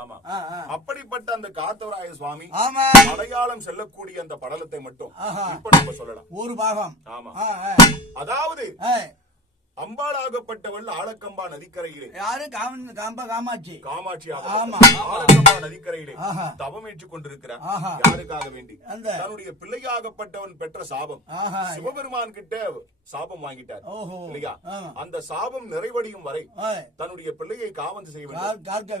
ஆமா. அப்படிப்பட்ட அந்த காத்தவராய சுவாமி மலையாளம் செல்லக்கூடிய அந்த படலத்தை மட்டும் இப்ப நம்ம சொல்லலாம். ஒரு பாகம். ஆமா. அதாவது அம்பாளாகப்பட்டவள் ஆலக்கம்பா நதிக்கரையிலே யாரு காமாட்சி ஆலக்கம்பா நதிக்கரையிலே தவம் ஏற்றுக் கொண்டிருக்கிறார். யாருக்காக வேண்டி? தன்னுடைய பிள்ளையாகப்பட்டவன் பெற்ற சாபம் சிவபெருமான் கிட்ட சாபம் வாங்கிட்டார் இல்லையா? அந்த சாபம் நிறைவடையும் வரை தன்னுடைய பிள்ளையை காவந்து செய்ய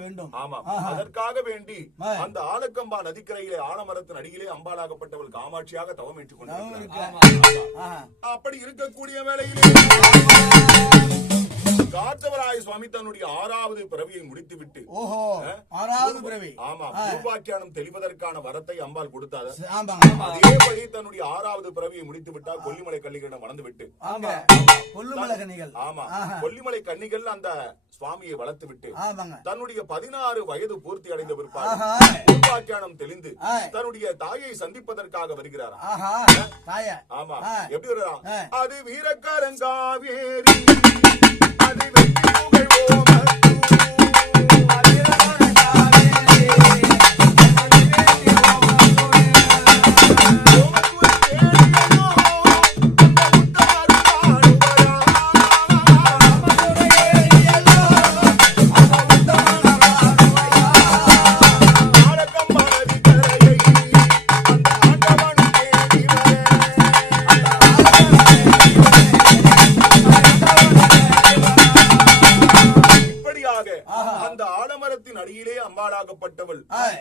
வேண்டும். ஆமா. அதற்காக வேண்டி அந்த ஆலக்கம்பா நதிக்கரையிலே ஆலமரத்தின் அடியிலே அம்பாளாகப்பட்டவள் காமாட்சியாக தவம் ஏற்றுக் கொண்டிருக்கிறார். அப்படி இருக்கக்கூடிய வேளையிலே காத்தவராய சுவாமி தன்னுடைய 6வது பிறவியை முடித்துவிட்டு பூர்வாக்கியானம் தெளிவதற்கான வரத்தை அம்பாள் கொடுத்தார். அதேபடி தன்னுடைய 6வது பிறவியை முடித்து விட்டால் கொல்லிமலை கன்னிகளிடம் வளர்ந்து விட்டு கொல்லிமலை கன்னிகள் அந்த சுவாமியை வளர்த்து விட்டு தன்னுடைய 16 வயது பூர்த்தி அடைந்த பிற்பாடு பூர்வாக்கியானம் தெளிந்து தன்னுடைய தாயை சந்திப்பதற்காக வருகிறார். ஆமா. எப்படி வருகிறான்? அது வீரக்காரங்காவேரி அது வெற்றி புகழ்வோம் அம்பாளாகப்பட்டவள்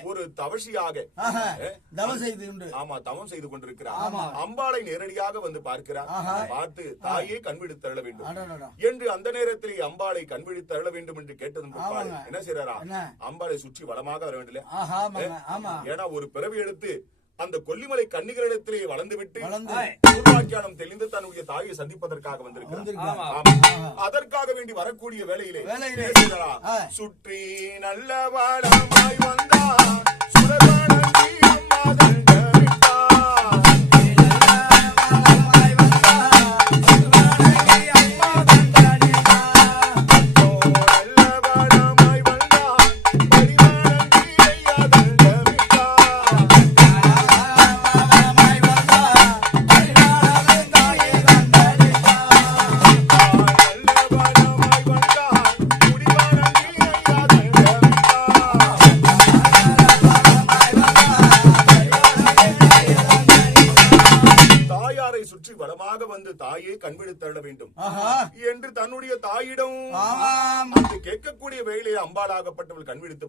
ஒரு தவசியாக தவம் செய்து கொண்டிருக்கிறார். அம்பாளை நேரடியாக வந்து பார்க்கிறார். பார்த்து தாயே கண்விழித்தருள வேண்டும் என்று அந்த நேரத்திலே அம்பாளை கண்விழித்தருள வேண்டும் என்று கேட்டதும் என்ன செய்யறா? அம்பாளை சுற்றி வளமாக வர வேண்டும். ஏன்னா ஒரு பிறவி எடுத்து அந்த கொல்லிமலை கன்னிகளிடத்திலே வளர்ந்து விட்டு பூர்வாக்கியானம் தெளிந்து தன்னுடைய தாயை சந்திப்பதற்காக வந்திருக்கிறார். அதற்காக வேண்டி வரக்கூடிய வேளையிலே சுற்றி நல்ல வளமாய் வந்தார் என்று தன்னுடைய தாயிடம் கேட்கக்கூடிய வேலையை அம்பாளாகப்பட்டவள் கண்விழித்து